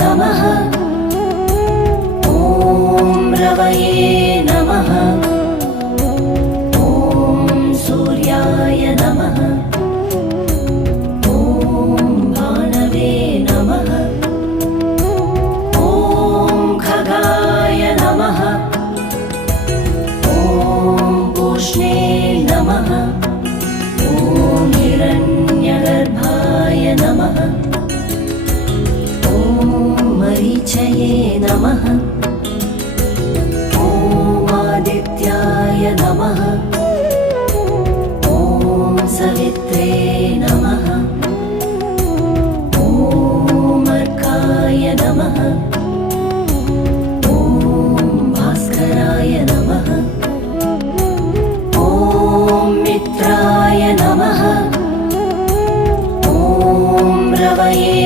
नमः। ॐ रवये नमः। ॐ सूर्याय नमः। ॐ भानवे नमः। ॐ खगाय नमः। ॐ पूष्णे नमः। ॐ हिरण्यगर्भाय नमः। ॐ मरीचये नमः। ॐ आदित्याय नमः। ॐ सवित्रे नमः। ॐ अर्काय नमः। ॐ भास्कराय नमः। ॐ मित्राय नमः। ॐ रवये